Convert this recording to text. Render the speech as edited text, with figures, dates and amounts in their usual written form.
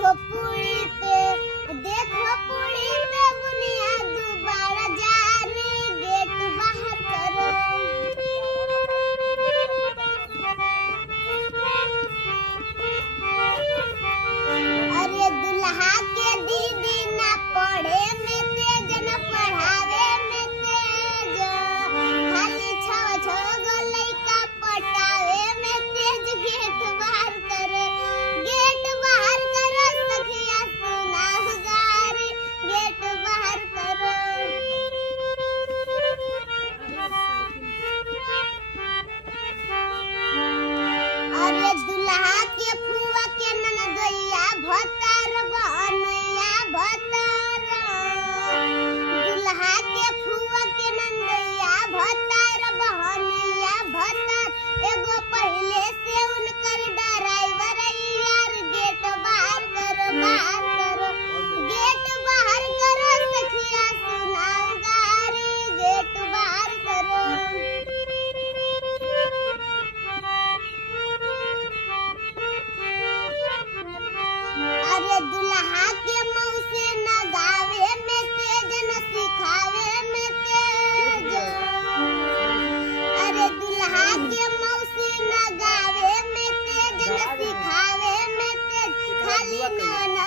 देखो पूरी पे बुनिया दोबारा जाने गेट बाहर करो। अरे दुल्हा के दीदी ना पढ़े में तेज न पढ़ावे में तेज, खाली छव गो लइका पटावे में तेज। गेट बाहर करो, गेट बाहर करो सखिया सुनाओ गारी, गेट बाहर करो। अरे दुल्हा के फुआ के ननदइया भतार बनैया भतार, दुल्हा के फुआ के ननदइया भतार बहनिया भतार, एगो पहले से उनकर ड्राइवर यार। गेट बाहर करो, बाहर करो, गेट बाहर करो सखिया सुनाओ गारी, गेट बाहर करो। अरे दुल्हा के मौसी न गावे में तेज न सिखावे में तेज, अरे दुल्हा के मौसी न गावे में तेज न सिखावे में तेज, खाली न